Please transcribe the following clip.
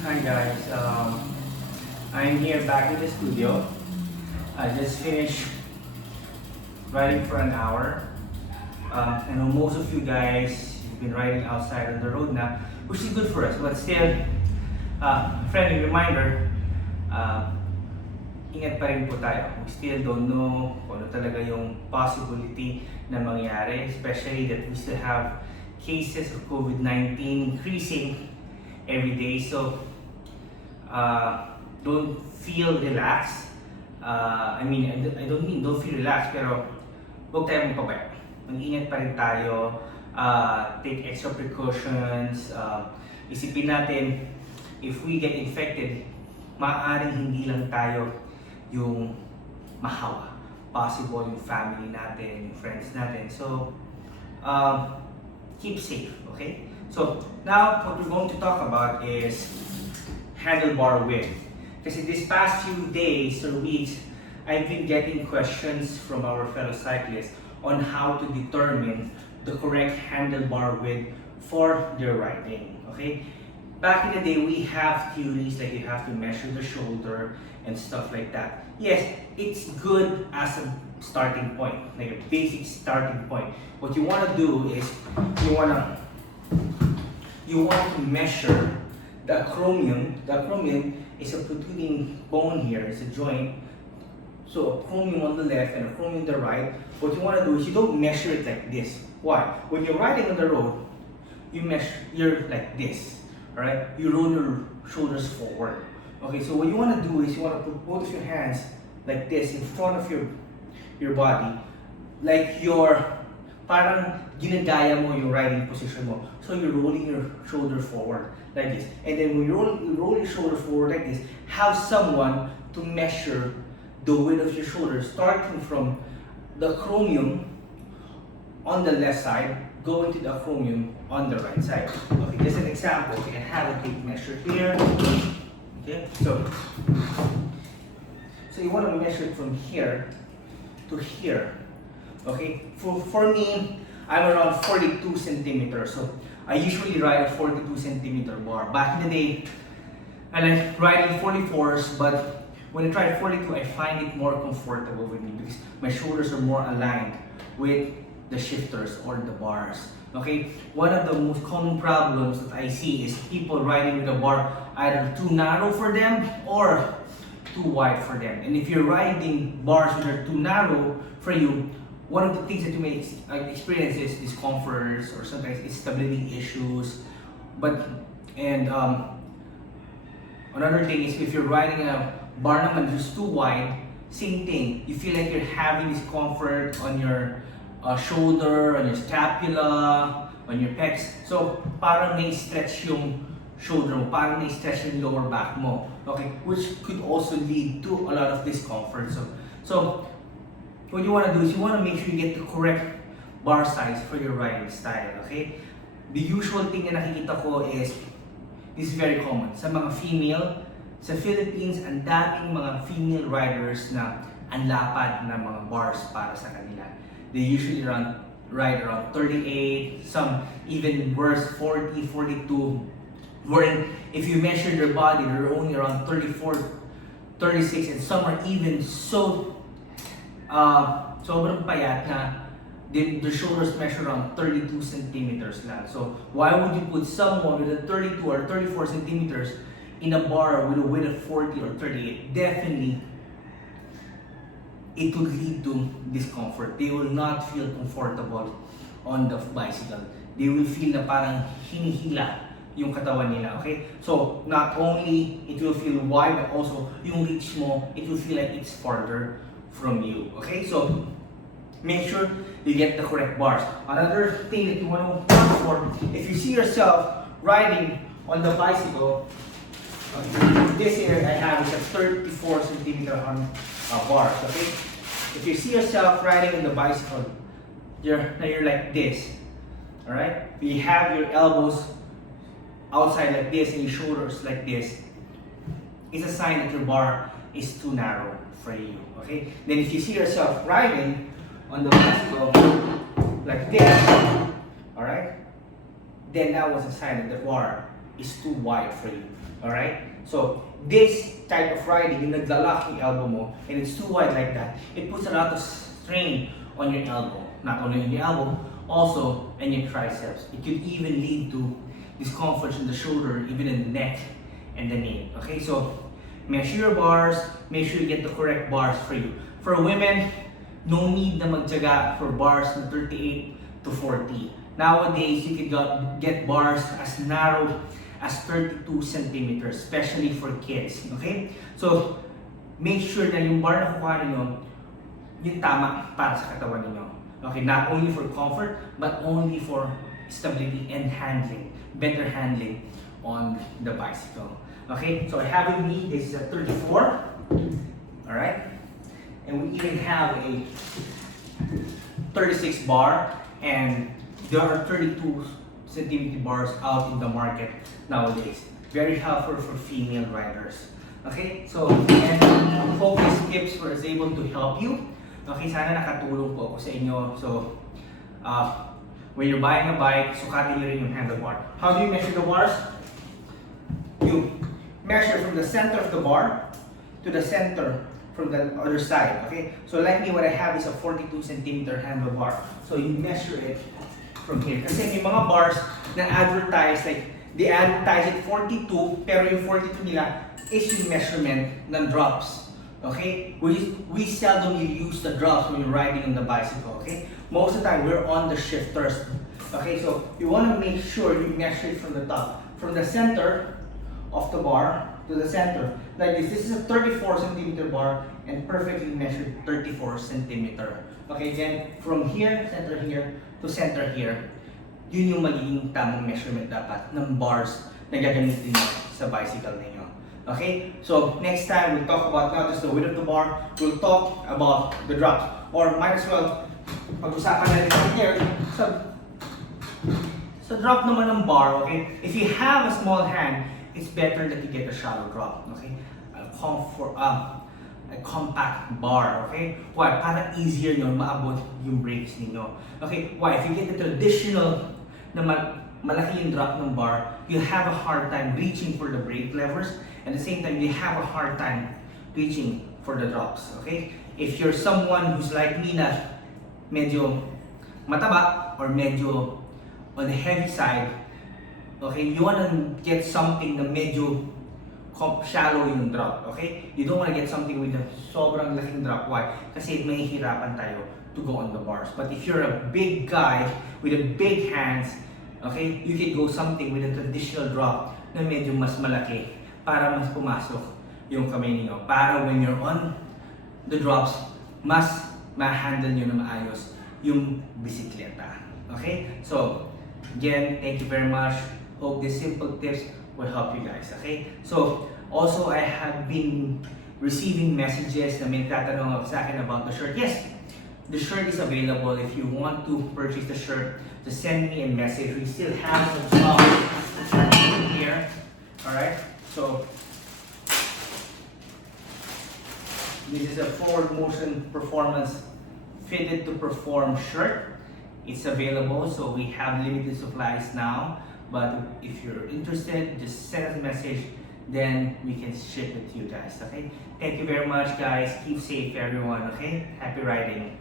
Hi guys, I'm here back in the studio. I just finished riding for an hour. I know most of you guys have been riding outside on the road now, which is good for us. But still, friendly reminder, uh, ingat pa rin po tayo. We still don't know kung ano talaga yung possibility na mangyari, especially that we still have cases of COVID-19 increasing every day. So, don't feel relaxed. I don't mean don't feel relaxed, pero huwag tayo magpabaya. Mag-ingat pa rin tayo. Take extra precautions. Isipin natin, if we get infected, maaaring hindi lang tayo yung mahawa. Possible yung family natin, yung friends natin. So, keep safe, okay? So, now what we're going to talk about is handlebar width. Kasi this past few days or weeks, I've been getting questions from our fellow cyclists on how to determine the correct handlebar width for their riding, okay? Back in the day, we have theories like you have to measure the shoulder and stuff like that. Yes, it's good as a starting point, like a basic starting point. What you want to do is you want to measure the acromion. The acromion is a protruding bone here, it's a joint. So acromion on the left and acromion on the right. What you want to do is you don't measure it like this. Why? When you're riding on the road, you're like this. Alright? You roll your shoulders forward. Okay, so what you want to do is you want to put both of your hands like this in front of your body, like parang ginagaya mo yung riding position mo. So you're rolling your shoulder forward like this. And then when you roll your shoulder forward like this, have someone to measure the width of your shoulder, starting from the acromion on the left side, going to the acromion on the right side. Okay, just an example. You can have a tape measure here. Okay, so you want to measure it from here to here. Okay, for me, I'm around 42 centimeters. So I usually ride a 42 centimeter bar. Back in the day, I like riding 44s, but when I try 42, I find it more comfortable with me because my shoulders are more aligned with the shifters or the bars. Okay, one of the most common problems that I see is people riding with a bar either too narrow for them or too wide for them. And if you're riding bars that are too narrow for you, one of the things that you may experience is discomforts or sometimes stability issues. Another thing is if you're riding a bar naman just too wide, same thing. You feel like you're having discomfort on your shoulder, on your scapula, on your pecs. So parang may stretch yung shoulder mo, parang may stretch yung lower back mo. Okay, which could also lead to a lot of discomfort. So what you want to do is you want to make sure you get the correct bar size for your riding style, okay? The usual thing na nakikita ko is, this is very common, sa mga female, sa Philippines, ang daming mga female riders na ang lapad na mga bars para sa kanila. They usually ride around 38, some even worse, 40, 42, wherein if you measure their body, they're only around 34, 36, and some are even sobrang payat na the shoulders measure around 32 centimeters lang. So why would you put someone with a 32 or 34 centimeters in a bar with a width of 40 or 38? Definitely, it would lead to discomfort. They will not feel comfortable on the bicycle. They will feel na parang hinihila yung katawan nila, okay? So not only it will feel wide, but also yung reach mo, it will feel like it's farther from you, okay? So make sure you get the correct bars. Another thing that you want to look for, if you see yourself riding on the bicycle, this here I have is a 34 centimeter bars, okay? If you see yourself riding on the bicycle, you're like this, all right? You have your elbows outside like this and your shoulders like this. It's a sign that your bar is too narrow for you, okay? Then if you see yourself riding on the bicycle like this, all right? Then that was a sign that the bar is too wide for you. Alright? So, this type of riding, yung naglalak yung elbow mo, and it's too wide like that, it puts a lot of strain on your elbow. Not only on your elbow, also in your triceps. It could even lead to discomfort in the shoulder, even in the neck and the knee. Okay, so measure your bars, make sure you get the correct bars for you. For women, no need na magtiyaga for bars na 38 to 40. Nowadays, you can get bars as narrow as 32 centimeters, especially for kids. Okay? So, make sure na yung bar na kukuha ninyo, yung tama para sa katawan ninyo. Okay? Not only for comfort, but only for stability and handling. Better handling on the bicycle. Okay? So, I have with me, this is a 34. Alright? And we even have a 36 bar, and there are 32 centimeter bars out in the market nowadays. Very helpful for female riders. Okay, so and I hope these tips was able to help you. Okay, sana nakatulong po ako sa inyo. So, when you're buying a bike, sukatin nyo rin yung handlebar. How do you measure the bars? You measure from the center of the bar to the center from the other side. Okay, so like me, what I have is a 42 centimeter handlebar. So you measure it from here. Kasi may mga bars na advertise, like, they advertise it 42, pero yung 42 nila is yung measurement ng drops. Okay? We seldom use the drops when you're riding on the bicycle. Okay? Most of the time, we're on the shifters. Okay? So, you want to make sure you measure it from the top. From the center of the bar to the center. Like this. This is a 34 centimeter bar and perfectly measured 34 centimeter. Okay? Then, from here, center here, to center here, yun yung magiging tamang measurement dapat ng bars na gagamitin nyo sa bicycle ninyo. Okay? So, next time, we'll talk about not just the width of the bar, we'll talk about the drops. Or might as well, pag-usapan natin here, sa drop naman ng bar, okay? If you have a small hand, it's better that you get a shallow drop, okay? A compact bar, okay? Why? Para easier nyo maabot yung brakes ninyo. Okay? Why? If you get the traditional na malaki yung drop ng bar, you'll have a hard time reaching for the brake levers, and at the same time, you have a hard time reaching for the drops, okay? If you're someone who's like me na medyo mataba or medyo on the heavy side, okay, you wanna get something na medyo shallow yung drop, okay? You don't wanna get something with a sobrang laking drop. Why? Kasi may hirapan tayo to go on the bars. But if you're a big guy with a big hands, okay, you can go something with a traditional drop na medyo mas malaki para mas pumasok yung kamay niyo. Para when you're on the drops, mas ma-handle nyo na maayos yung bisikleta. Okay? So, again, thank you very much. Hope these simple tips will help you guys. Okay? So, also I have been receiving messages na may tatanong sa akin about the shirt. Yes, the shirt is available. If you want to purchase the shirt, just send me a message. We still have some stock here. Alright? So, this is a forward motion performance fitted to perform shirt. It's available, so we have limited supplies now. But if you're interested, just send us a message, then we can ship it to you guys, okay? Thank you very much, guys. Keep safe, everyone, okay? Happy riding.